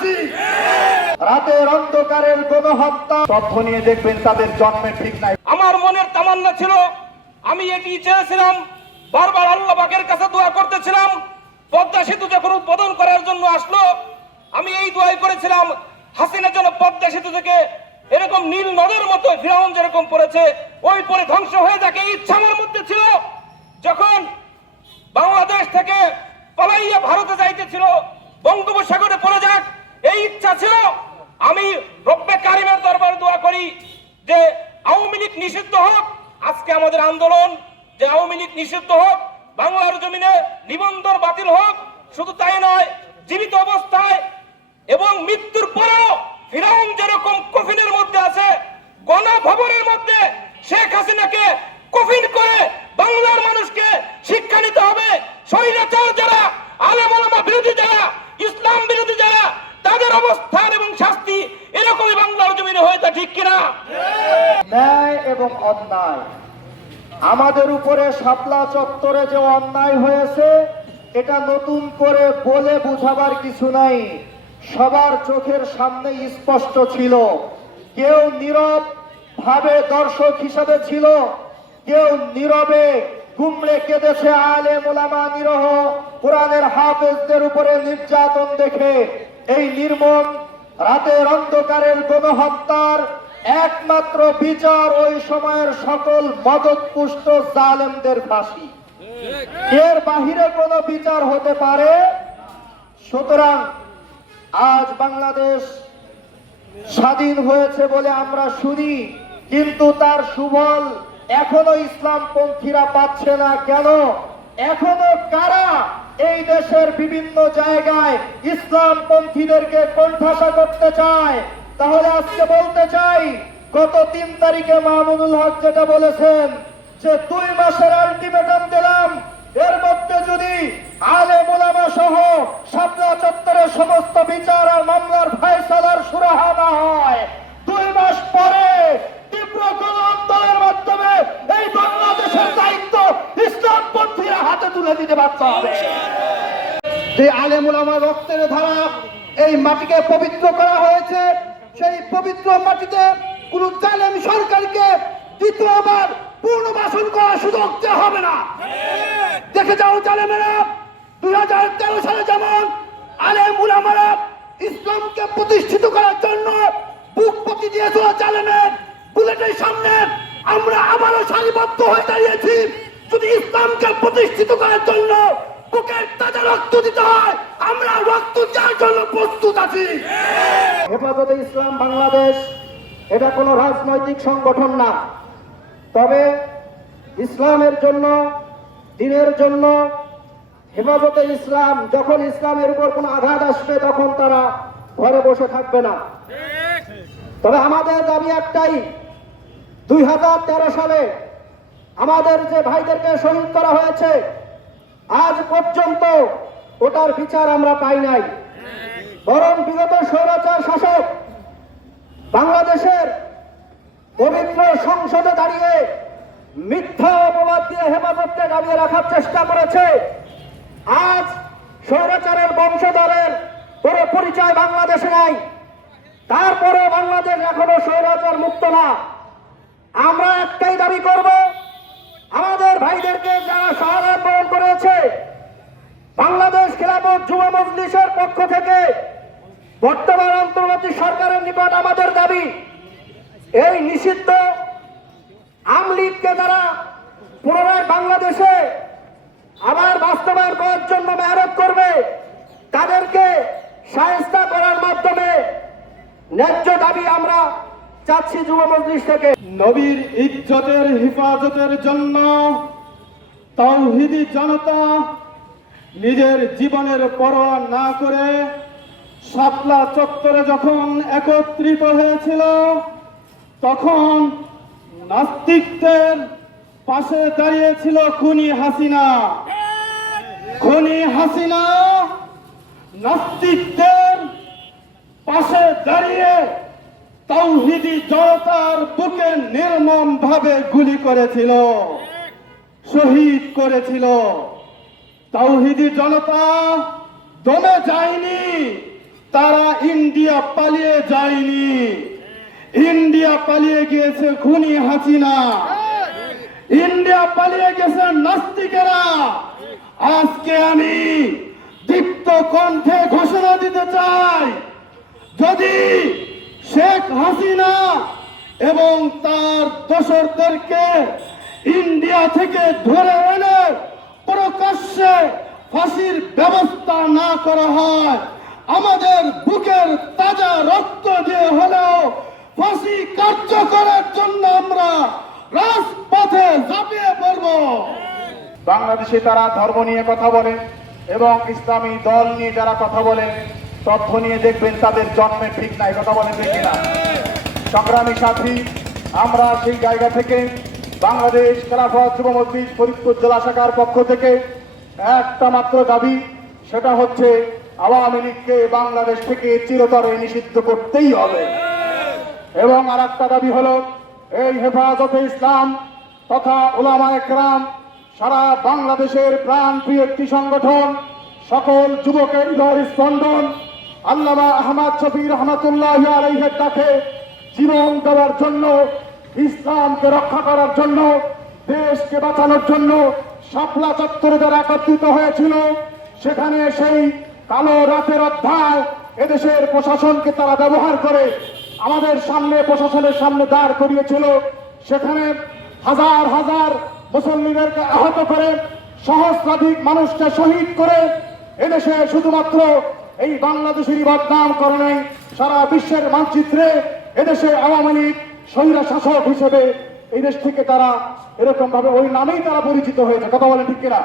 আছি। রাতের অন্ধকারের গণহত্যা তথ্য নিয়ে দেখবেন তাদের জন্মের ঠিক নাই। আমার মনের তামান্না ছিল, আমি এটি চেয়েছিলাম, বারবার আল্লাহ পাকের কাছে দোয়া করতেছিলাম। পদ্মা সেতু যখন উদ্বোধন করার জন্য আসলো, আমি এই দোয়াই করেছিলাম, হাসিনা যেন পদ্মা সেতু থেকে এরকম নীল নদের মতো ফিরাউন যেরকম পড়েছে ওই পরে ধ্বংস হয়ে যাকে ইচ্ছা আমার মধ্যে ছিল। যখন বাংলাদেশ থেকে পালাইয়া ভারতে যাইতেছিল, বঙ্গোপসাগরে পড়ে যাক এই ইচ্ছা ছিল। আমি রব্বে কারিমের দরবারে দোয়া করি যে আওয়ামী লীগ নিষিদ্ধ হোক। আজকে আমাদের আন্দোলন যে আওয়ামী লীগ নিষিদ্ধ হোক, বাংলার জমিনে নিবন্ধন বাতিল হোক। শুধু তাই নয়, জীবিত অবস্থায় এবং মৃত্যুর পরেও ফিরাউন যেরকম কফিনের মধ্যে আছে, গণভবনের মধ্যে শেখ হাসিনাকে কফিন করে বাংলার মানুষকে শিক্ষা নিতে হবে। স্বৈরাচার যারা, আলেম ওলামা বিরোধী যারা, ইসলাম বিরোধী যারা, তাদের অবস্থান এবং শাস্তি এরকমই বাংলার জমিনে হয়ে তা ঠিক কিনা? ন্যায় এবং অন্যায়, আমাদের উপরে শাপলা চত্বরে যে অন্যায় হয়েছে এটা নতুন করে বলে বুঝাবার কিছু নাই, সবার চোখের সামনে স্পষ্ট ছিল। কেউ নীরব ভাবে দর্শক হিসাবে ছিল, কেউ নীরবে গুমড়ে কেঁদেছে আলেম ওলামা নিরহ কোরআনের হাফেজদের উপরে নির্যাতন দেখে। এই নির্মম রাতের অন্ধকারের গণহত্যার একমাত্র বিচার ওই সময়ের সকল মদতপুষ্ট জালেমদের ফাঁসি, এর বাহিরে কোনো বিচার হতে পারে? সুতরাং আজ বাংলাদেশ স্বাধীন হয়েছে বলে আমরা শুনি, কিন্তু তার সুফল এখনো ইসলামপন্থীরা পাচ্ছে না। কেন? এখনো কারা এই দেশের বিভিন্ন জায়গায় ইসলামপন্থীদেরকে কোণঠাসা করতে চায়? তাহলে আজকে বলতে চাই, গত 3 তারিখে মামুনুল হক যেটা বলেছেন যে 2 মাসের আলটিমেটাম দিলাম, এর মধ্যে যদি আলেম ওলামা সহ শাপলা চত্বরের সমস্ত বিচার আর মামলার ফয়সালার সুরাহা না হয়, 2 মাস পরে তীব্র গণ আন্দোলনের মাধ্যমে এই বাংলাদেশের দায়িত্ব ইসলামপন্থীরা হাতে তুলে দিতে বাধ্য হবে। যে আলেম ওলামার রক্তের ধারা এই মাটিকে পবিত্র করা হয়েছে, সেই পবিত্র মাটিতে কোন জালেম সরকারকে দ্বিতীয়বার পুনর্বাসন করার সুযোগ দেওয়া হবে না। দেখে যাও জালেমেরা, 2013 সালে যেমন আলেম উলামারা ইসলামকে প্রতিষ্ঠিত করার জন্য বুক পতি দিয়েছিল জালেমের বুলেটের সামনে, আমরা আবারও সারিবদ্ধ হয়ে দাঁড়িয়েছি। যদি ইসলামকে প্রতিষ্ঠিত করার জন্য বুকের তাজা রক্ত দিতে হয়, আমরা রক্ত দেওয়ার জন্য প্রস্তুত আছি। হেফাজতে ইসলাম বাংলাদেশ এটা কোনো রাজনৈতিক সংগঠন না, তবে ইসলামের জন্য, দ্বীনের জন্য হেফাজতে ইসলাম যখন ইসলামের উপর কোনো আঘাত আসবে তখন তারা ঘরে বসে থাকবে না। তবে আমাদের দাবি একটাই, 2013 সালে আমাদের যে ভাইদেরকে শহীদ করা হয়েছে আজ পর্যন্ত ওটার বিচার আমরা পাই নাই। বরং বিগত স্বৈরাচার শাসক বাংলাদেশের পবিত্র সংসদে দাঁড়িয়ে মিথ্যা অপবাদ দিয়ে হেফাজতকে দাবিয়ে রাখার চেষ্টা করেছে। আজ স্বৈরাচারের বংশধরের কোনো পরিচয় বাংলাদেশে নাই, তারপরে বাংলাদেশ এখনো স্বৈরাচার মুক্ত না। আমরা একটাই দাবি করব, আমাদের ভাইদেরকে যারা শাহাদাত বরণ করেছে, বাংলাদেশ খিলাফত যুব মজলিসের পক্ষ থেকে বর্তমান অন্তর্বর্তী সরকারের নিকট আমাদের দাবি, এই নিষিদ্ধ আওয়ামী লীগকে যারা পুনরায় বাংলাদেশে আবার বাস্তবায়ন করার জন্য মেহনত করবে, তাদেরকে শায়েস্তা করার মাধ্যমে ন্যায্য দাবি আমরা চাচ্ছি যুব মজলিস থেকে। নবীর ইজ্জতের হেফাজতের জন্য তাওহীদি জনতা নিজের জীবনের পরোয়া না করে শাপলা চত্বরে যখন একত্রিত হয়েছিল, তখন নাস্তিকদের পাশে দাঁড়িয়েছিল খুনি হাসিনা। খুনি হাসিনা নাস্তিকদের পাশে দাঁড়িয়ে তাওহীদি জনতার বুকে নির্মম ভাবে গুলি করেছিল, শহীদ করেছিল। তাওহীদি জনতা দমে যায়নি, তারা ইন্ডিয়া পালিয়ে যায়নি, ইন্ডিয়া পালিয়ে গিয়েছে খুনি হাসিনা, ইন্ডিয়া পালিয়ে গেছে নাস্তিকেরা। আজকে আমি দীপ্ত কণ্ঠে ঘোষণা দিতে চাই, যদি শেখ হাসিনা এবং তার দোসরদেরকে ইন্ডিয়া থেকে ধরে এনে প্রকাশ্যে ফাঁসির ব্যবস্থা না করা হয়, আমাদের বুকের তাজা রক্ত দিয়ে হলেও ফাঁসি কার্যকরের জন্য আমরা রাজপথে ঝাঁপিয়ে পড়ব। বাংলাদেশে তারা ধর্ম নিয়ে কথা বলে এবং ইসলামী দল নিয়ে যারা কথা বলে, তথ্য নিয়ে দেখবেন তাদের জন্মে ঠিক নাই, কথা বলেন ঠিক কিনা? সংগ্রামী সাথী, আমরা সেই জায়গা থেকে বাংলাদেশ খেলাফত যুব মজলিস ফরিদপুর জেলা শাখার পক্ষ থেকে একটা মাত্র দাবি, সেটা হচ্ছে আওয়ামী লীগকে বাংলাদেশ থেকে চিরতরে নিষিদ্ধ করতেই হবে। এবং আর একটা দাবি হলো, এই হেফাজতে ইসলাম তথা উলামায়ে কেরাম সারা বাংলাদেশের প্রাণপ্রিয় একটি সংগঠন, সকল যুবকের হৃদয়ের স্পন্দন, আল্লামা আহমদ শফি রহমতুল্লাহ আলাইহির ডাকে জীবন দেওয়ার জন্য, ইসলামকে রক্ষা করার জন্য, দেশকে বাঁচানোর জন্য শাপলা চত্বরে যারা একত্রিত হয়েছিল, সেখানে সেই কালো রাতের অধ্যায় এদেশের প্রশাসনকে তারা ব্যবহার করে আমাদের সামনে, প্রশাসনের সামনে দাঁড় করিয়েছিল। সেখানে হাজার হাজার মুসল্লিদেরকে আহত করে, সহস্রাধিক মানুষকে শহীদ করে এদেশে শুধুমাত্র এই বাংলাদেশেরই বদনাম করে নাই, সারা বিশ্বের মানচিত্রে এদেশে আওয়ামী লীগ স্বৈরা শাসক হিসেবে এই দেশ থেকে তারা এরকম ভাবে ওই নামেই তারা পরিচিত হয়েছে, কথা বলেন ঠিক কিনা?